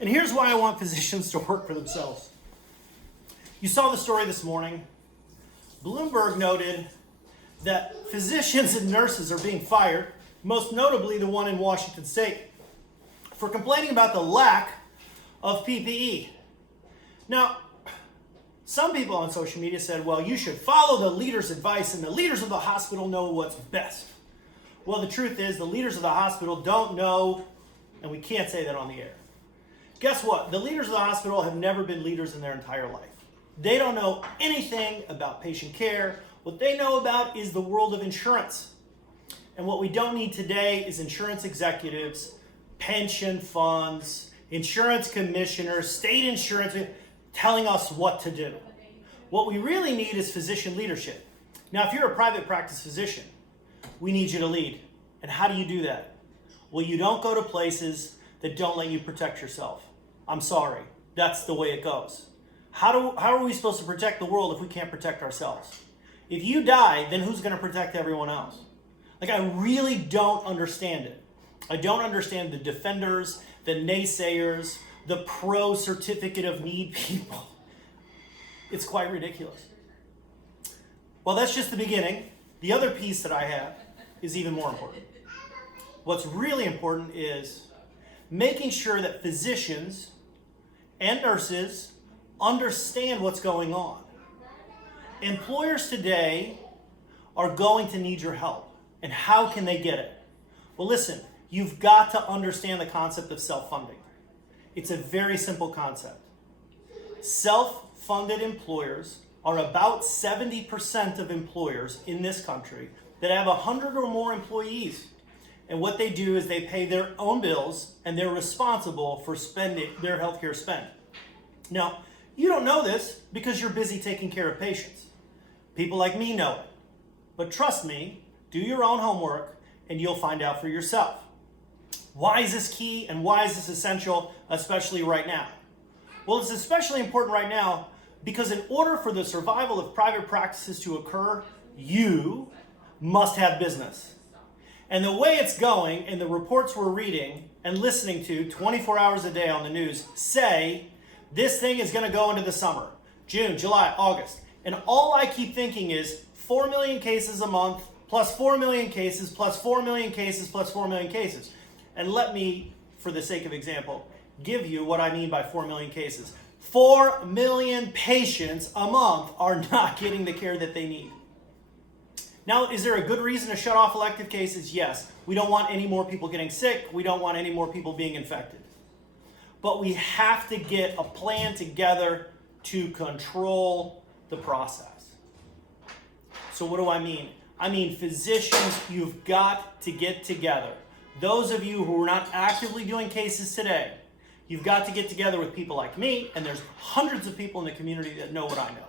And here's why I want physicians to work for themselves. You saw the story this morning. Bloomberg noted that physicians and nurses are being fired, most notably the one in Washington State, for complaining about the lack of PPE. Now, some people on social media said, well, you should follow the leader's advice, and the leaders of the hospital know what's best. Well, the truth is the leaders of the hospital don't know, and we can't say that on the air. Guess what? The leaders of the hospital have never been leaders in their entire life. They don't know anything about patient care. What they know about is the world of insurance. And what we don't need today is insurance executives, pension funds, insurance commissioners, state insurance telling us what to do. What we really need is physician leadership. Now, if you're a private practice physician, we need you to lead. And how do you do that? Well, you don't go to places that don't let you protect yourself. I'm sorry. That's the way it goes. How are we supposed to protect the world if we can't protect ourselves? If you die, then who's going to protect everyone else? I really don't understand it. I don't understand the defenders, the naysayers, the pro-certificate of need people. It's quite ridiculous. Well, that's just the beginning. The other piece that I have is even more important. What's really important is making sure that physicians and nurses understand what's going on. Employers today are going to need your help. And how can they get it? Well, listen, you've got to understand the concept of self-funding. It's a very simple concept. Self-funded employers are about 70% of employers in this country that have 100 or more employees. And what they do is they pay their own bills and they're responsible for spending their healthcare spend. Now, you don't know this because you're busy taking care of patients. People like me know it. But trust me, do your own homework and you'll find out for yourself. Why is this key and why is this essential, especially right now? Well, it's especially important right now because in order for the survival of private practices to occur, you must have business. And the way it's going and the reports we're reading and listening to 24 hours a day on the news say this thing is going to go into the summer, June, July, August. And all I keep thinking is 4 million cases a month, plus 4 million cases, plus 4 million cases, plus 4 million cases. And let me, for the sake of example, give you what I mean by 4 million cases. 4 million patients a month are not getting the care that they need. Now, is there a good reason to shut off elective cases? Yes. We don't want any more people getting sick. We don't want any more people being infected. But we have to get a plan together to control the process. So what do I mean? I mean, physicians, you've got to get together. Those of you who are not actively doing cases today, you've got to get together with people like me, and there's hundreds of people in the community that know what I know.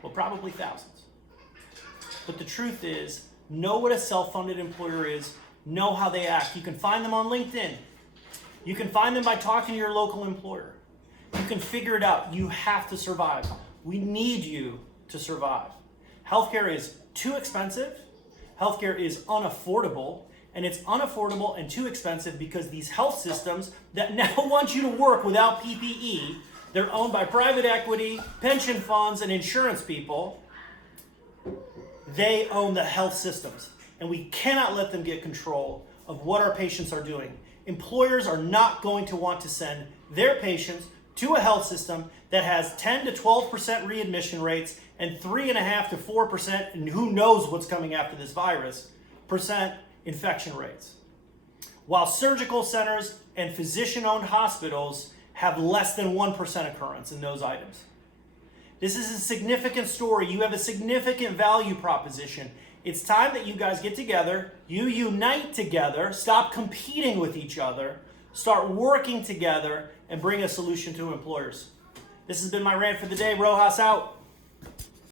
Well, probably thousands. But the truth is, know what a self-funded employer is, know how they act. You can find them on LinkedIn. You can find them by talking to your local employer. You can figure it out. You have to survive. We need you to survive. Healthcare is too expensive. Healthcare is unaffordable. And it's unaffordable and too expensive because these health systems that now want you to work without PPE, they're owned by private equity, pension funds, and insurance people. They own the health systems. And we cannot let them get control of what our patients are doing. Employers are not going to want to send their patients to a health system that has 10 to 12% readmission rates and 3.5 to 4%, and who knows what's coming after this virus, percent infection rates. While surgical centers and physician-owned hospitals have less than 1% occurrence in those items. This is a significant story. You have a significant value proposition. It's time that you guys get together, you unite together, stop competing with each other, start working together, and bring a solution to employers. This has been my rant for the day. Rojas out.